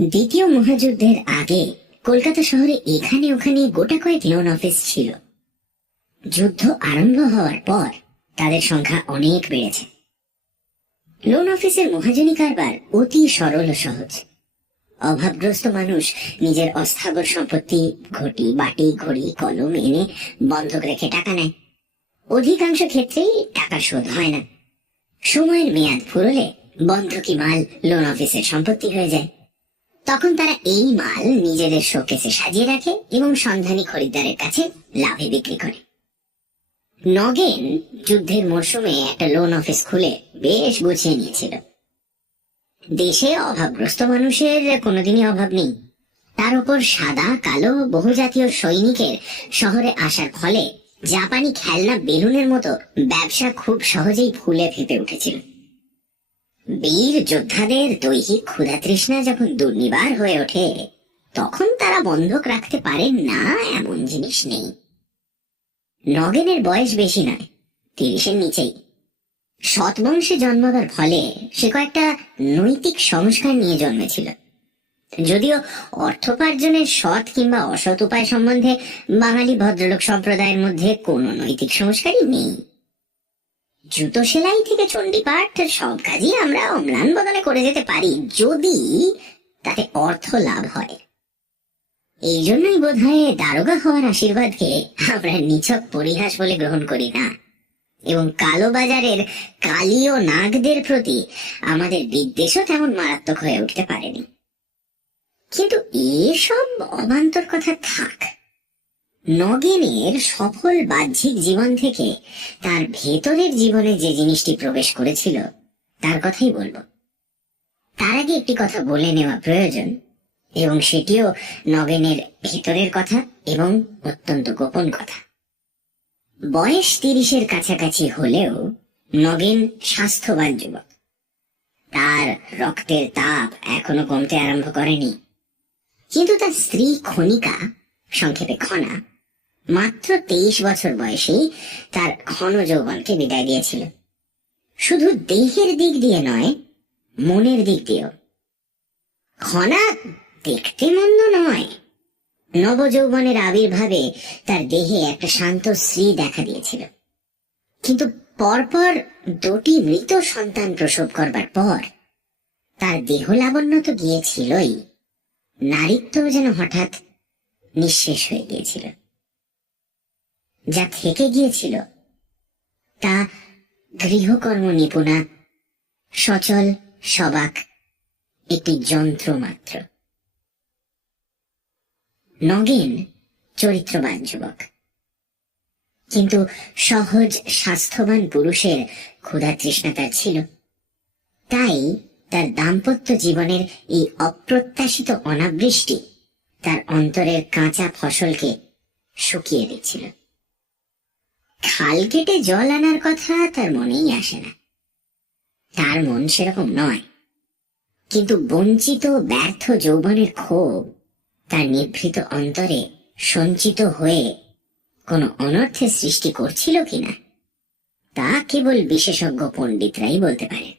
দ্বিতীয় মহাযুদ্ধের আগে কলকাতা শহরে এখানে ওখানে গোটা কয়েক লোন অফিস ছিল। যুদ্ধ আরম্ভ হওয়ার পর তাদের সংখ্যা অনেক বেড়েছে। লোন অফিসের মহাজনী কারবার অতি সরল ও সহজ। অভাবগ্রস্ত মানুষ নিজের অস্থাবর সম্পত্তি ঘটি বাটি ঘড়ি কলম এনে বন্ধক রেখে টাকা নেয়। অধিকাংশ ক্ষেত্রেই টাকা শোধ হয় না। সময়ের মেয়াদ ফুরলে বন্ধকি মাল লোন অফিসের সম্পত্তি হয়ে যায়। তখন তারা এই মাল নিজেদের শোকেসে সাজিয়ে রাখে এবং সন্ধানী খরিদ্দারের কাছে লাভে বিক্রি করে। নগেন যুদ্ধের মরশুমে একটা লোন অফিস খুলে বেশ গুছিয়ে নিয়েছিল। দেশে অভাবগ্রস্ত মানুষের কোনোদিনই অভাব নেই। তার উপর সাদা কালো বহুজাতীয় সৈনিকের শহরে আসার ফলে জাপানি খেলনা বেলুনের মতো ব্যবসা খুব সহজেই ফুলে ফেঁপে উঠেছিল। বীর যোদ্ধাদের দৈহিক ক্ষুধা তৃষ্ণা যখন দুর্নিবার হয়ে ওঠে, তখন তারা বন্ধক রাখতে পারেন না এমন জিনিস নেই। নগেনের বয়স বেশি নয়, 30-এর নিচেই। সৎ বংশে জন্মাবার ফলে সে কয়েকটা নৈতিক সংস্কার নিয়ে জন্মেছিল। যদিও অর্থোপার্জনের সৎ কিংবা অসৎ উপায় সম্বন্ধে বাঙালি ভদ্রলোক সম্প্রদায়ের মধ্যে কোনো নৈতিক সংস্কারই নেই। জুতো সেলাই থেকে চণ্ডীপাঠ সব কাজই আমরা অম্লান বদলে করে যেতে পারি, যদি তাতে অর্থ লাভ হয়। এই জন্যই বোধহয় দারোগা হওয়ার আশীর্বাদকে আমরা নিছক পরিহাস বলে গ্রহণ করি না, এবং কালো বাজারের কালীয় নাগদের প্রতি আমাদের বিদ্বেষও তেমন মারাত্মক হয়ে উঠতে পারেনি। কিন্তু এসব অবান্তর কথা থাক। নগেনের সফল বাহ্যিক জীবন থেকে তার ভেতরের জীবনে যে জিনিসটি প্রবেশ করেছিল তার কথাই বলবো। তার আগে একটি কথা বলে নেওয়া প্রয়োজন, এবং সেটিও নগেনের ভেতরের কথা এবং অত্যন্ত গোপন কথা। বয়স 30-এর কাছাকাছি হলেও নগেন স্বাস্থ্যবান যুবক। তার রক্তের তাপ এখনো কমতে আরম্ভ করেনি। কিন্তু তার স্ত্রী খনিকা, সংক্ষেপে খনা, মাত্র 23 বছর বয়সেই তার ঘন যৌবনকে বিদায় দিয়েছিল। শুধু দেহের দিক দিয়ে নয়, মনের দিক দিয়েও। খনা দেখতে মন্দ নয়। নবযৌবনের আবির্ভাবে তার দেহে একটা শান্ত শ্রী দেখা দিয়েছিল। কিন্তু পরপর 2টি মৃত সন্তান প্রসব করবার পর তার দেহ লাবণ্য তো গিয়েছিলই, নারীত্ব যেন হঠাৎ নিঃশেষ হয়ে গিয়েছিল। যা থেকে গিয়েছিল তা গৃহকর্ম নিপুণা, সচল সবাক একটি যন্ত্র মাত্র। নগেন চরিত্রবান যুবক, কিন্তু সহজ স্বাস্থ্যবান পুরুষের ক্ষুধা তৃষ্ণা তার ছিল। তাই তার দাম্পত্য জীবনের এই অপ্রত্যাশিত অনাবৃষ্টি তার অন্তরের কাঁচা ফসলকে শুকিয়ে দিচ্ছিল। খাল কেটে জল আনার কথা তার মনেই আসে না। তার মন সেরকম নয়। কিন্তু বঞ্চিত ব্যর্থ যৌবনের ক্ষোভ তার নিভৃত অন্তরে সঞ্চিত হয়ে কোন অনর্থের সৃষ্টি করছিল কিনা তা কেবল বিশেষজ্ঞ পণ্ডিতরাই বলতে পারে।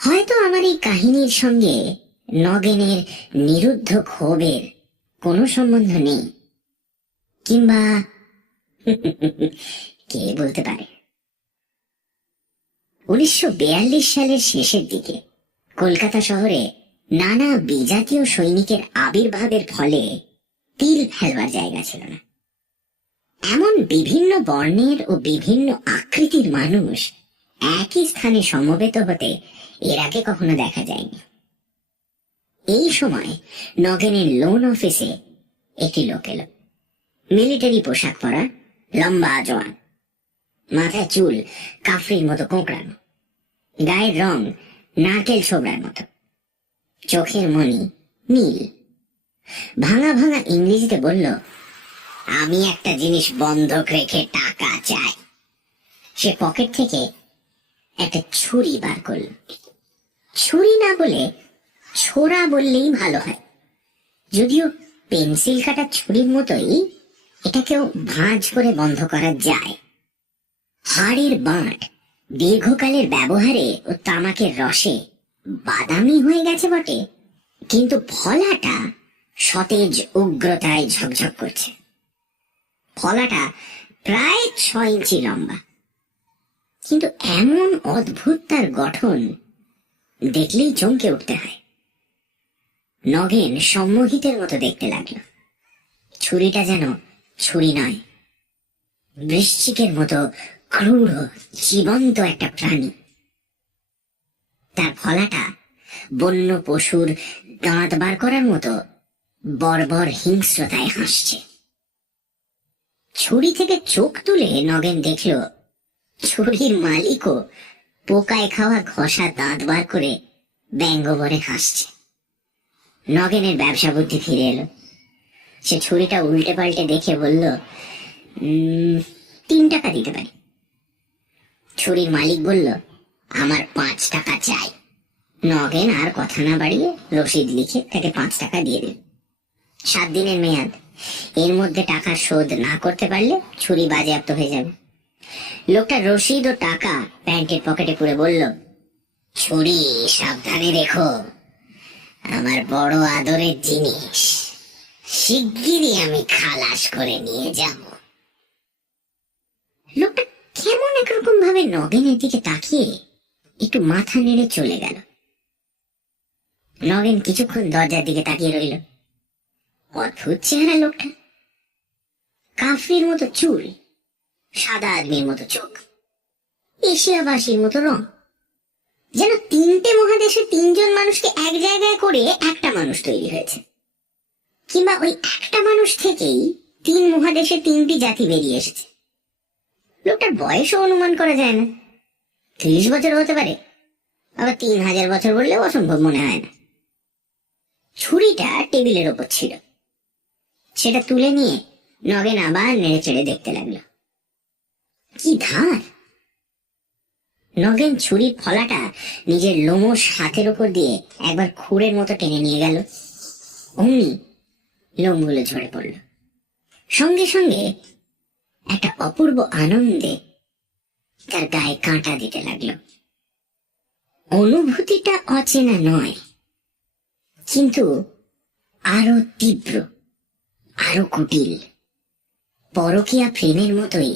হয়তো আমার এই কাহিনীর সঙ্গে নগেনের নিরুদ্ধ ক্ষোভের কোনো সম্বন্ধ নেই, কিংবা কে বলতে পারে। 1942 সালের শেষের দিকে কলকাতা শহরে নানা বিজাতীয় সৈনিকের আবির্ভাবের ফলে তিল ফেলবার জায়গা ছিল না। এমন বিভিন্ন বর্ণের ও বিভিন্ন আকৃতির মানুষ একই স্থানে সমবেত হতে এর আগে কখনো দেখা যায়নি। এই সময় নগেনের লোন অফিসে একটি লোক এলো। মিলিটারি পোশাক পরা, লম্বা জোয়ান, মাথায় চুল কাফরির মতো কোঁকড়ানো, গায়ের রং নারকেল ছোবড়ার মতো, চোখের মণি নীল। ভাঙা ভাঙা ইংরেজিতে বলল, আমি একটা জিনিস বন্ধক রেখে টাকা চাই। সে পকেট থেকে একটা ছুরি বার করল। ছুরি না বলে ছোরা বললেই ভালো হয়, যদিও পেন্সিল কাটা ছুরির মতোই এটাকেও ভাঁজ করে বন্ধ করা যায়। হাড়ের বাঁট দীর্ঘকালের ব্যবহারে ও তামাকের রসে বাদামি হয়ে গেছে বটে, কিন্তু ফলাটা সতেজ উগ্রতায় ঝকঝক করছে। ফলাটা প্রায় 6 ইঞ্চি লম্বা, কিন্তু এমন অদ্ভুত তার গঠন, দেখলেই চমকে উঠতে হয়। নগেন সম্মোহিতের মতো দেখতে লাগলো। ছুরিটা যেন ছুরি নয়, বৃশ্চিকের মতো ক্রূর জীবন্ত একটা প্রাণী। তার ফলাটা বন্য পশুর দাঁত বার করার মতো বর্বর হিংস্রতায় হাসছে। ছুরি থেকে চোখ তুলে নগেন দেখল ছুরির মালিকও পোকায় খাওয়া ঘষা দাঁত বার করে ব্যঙ্গভরে হাসছে। নগেনের ব্যবসা বুদ্ধি ফিরে এলো। সে ছুরিটা উল্টে পাল্টে দেখে বলল, 3 টাকা দিতে পারি। ছুরির মালিক বলল, আমার 5 টাকা চাই। নগেন আর কথা না বাড়িয়ে রসিদ লিখে তাকে 5 টাকা দিয়ে দিল। 7 দিনের মেয়াদ, এর মধ্যে টাকা শোধ না করতে পারলে ছুরি বাজেয়াপ্ত হয়ে যাবে। লোকটা রসিদ ও টাকা প্যান্টের পকেটে পুরে বলল, ছুরি সাবধানে রেখো, আমার বড় আদরের জিনিস, শিগগিরই আমি খালাস করে নিয়ে যাব। লোকটা কেমন একরকম ভাবে নগেনের দিকে তাকিয়ে একটু মাথা নেড়ে চলে গেল। নগেন কিছুক্ষণ দরজার দিকে তাকিয়ে রইল। অদ্ভুত চেহারা লোকটা, কাফরির মতো চুল, সাদা আদমির মতো চোখ, এশিয়াবাসীর মতো রং, যেন 3টে মহাদেশে 3 জন মানুষকে এক জায়গায় করে একটা মানুষ তৈরি হয়েছে, কিংবা ওই একটা মানুষ থেকেই 3 মহাদেশে 3টি জাতি বেরিয়ে এসেছে। লোকটার বয়সও অনুমান করা যায় না, 30 বছর হতে পারে, আবার 3000 বছর বললেও অসম্ভব মনে হয় না। ছুরিটা টেবিলের ওপর ছিল, সেটা তুলে নিয়ে নগেন আবার নেড়ে চেড়ে দেখতে লাগলো। কি ধার! নগেন ছুরির ফলাটা নিজের লোমশ হাতের ওপর দিয়ে একবার খুরের মতো টেনে নিয়ে গেল। অমনি লোমগুলো ঝরে পড়ল। সঙ্গে সঙ্গে একটা অপূর্ব আনন্দে তার গায়ে কাঁটা দিতে লাগলো। অনুভূতিটা অচেনা নয়, কিন্তু আরো তীব্র, আরো কুটিল, পরকীয়া প্রেমের মতোই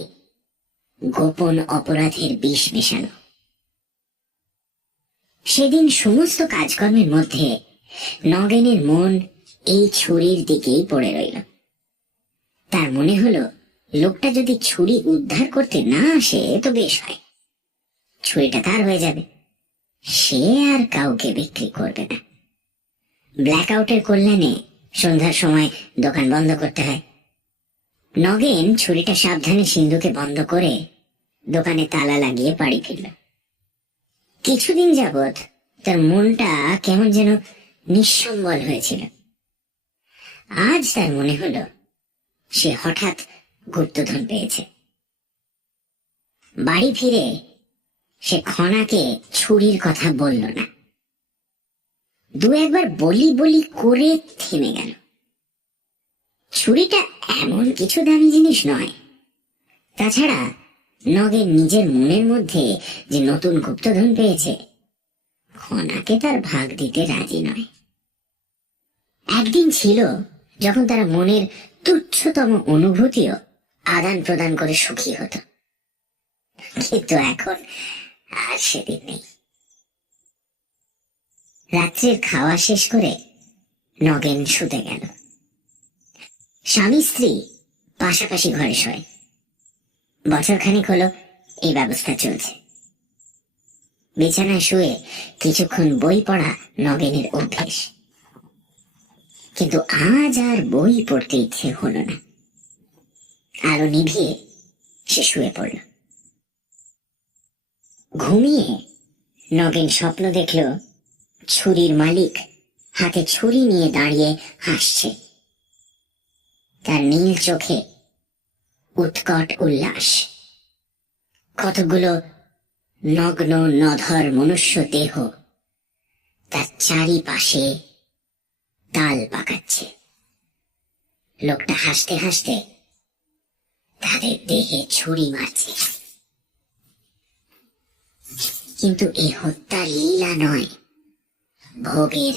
গোপন অপরাধের বিষ মেশানো। সেদিন সমস্ত কাজকর্মের মধ্যে নগেনের মন এই ছুরির দিকেই পড়ে রইল। তার মনে হলো, লোকটা যদি ছুরি উদ্ধার করতে না আসে তো বেশ হয়, ছুরিটা তার হয়ে যাবে, সে আর কাউকে বিক্রি করবে না। ব্ল্যাক আউটের কল্যাণে সন্ধ্যার সময় দোকান বন্ধ করতে হয়। নগেন ছুরিটা সাবধানে সিন্ধুকে বন্ধ করে দোকানে তালা লাগিয়ে বাড়ি ফিরল। কিছুদিন যাবৎ তার মনটা কেমন যেন নিঃসম্বল হয়েছিল। আজ তার মনে হলো সে হঠাৎ গুপ্তধন পেয়েছে। বাড়ি ফিরে সে খনাকে ছুরির কথা বলল না। 2-1 বার বলি বলি করে থেমে গেল। ছুরিটা এমন কিছু দামি জিনিস নয়। তাছাড়া নগেন নিজের মনের মধ্যে যে নতুন গুপ্তধন পেয়েছে, খনাকে তার ভাগ দিতে রাজি নয়। একদিন ছিল যখন তারা মনের তুচ্ছতম অনুভূতিও আদান প্রদান করে সুখী হতো, কিন্তু এখন আর সেদিন নেই। রাত্রের খাওয়া শেষ করে নগেন শুতে গেল। স্বামী স্ত্রী পাশাপাশি ঘরে শোয়। বছরখানেক হলো এই ব্যবস্থা চলছে। বিছানায় শুয়ে কিছুক্ষণ বই পড়া নগেনের অভ্যেস, কিন্তু আজ আর বই পড়তে ইচ্ছে হলো না। আলো নিভিয়ে সে শুয়ে পড়ল। ঘুমিয়ে নগেন স্বপ্ন দেখল ছুরির মালিক হাতে ছুরি নিয়ে দাঁড়িয়ে হাসছে। তার নীল চোখে উৎকট উল্লাস। কতগুলো নগ্ন নধর মনুষ্য দেহ তার চারিপাশে তাল পাকাচ্ছে। লোকটা হাসতে হাসতে তাদের দেহে ছুরি মারছে। কিন্তু এ হত্যা লীলা নয়, ভোগের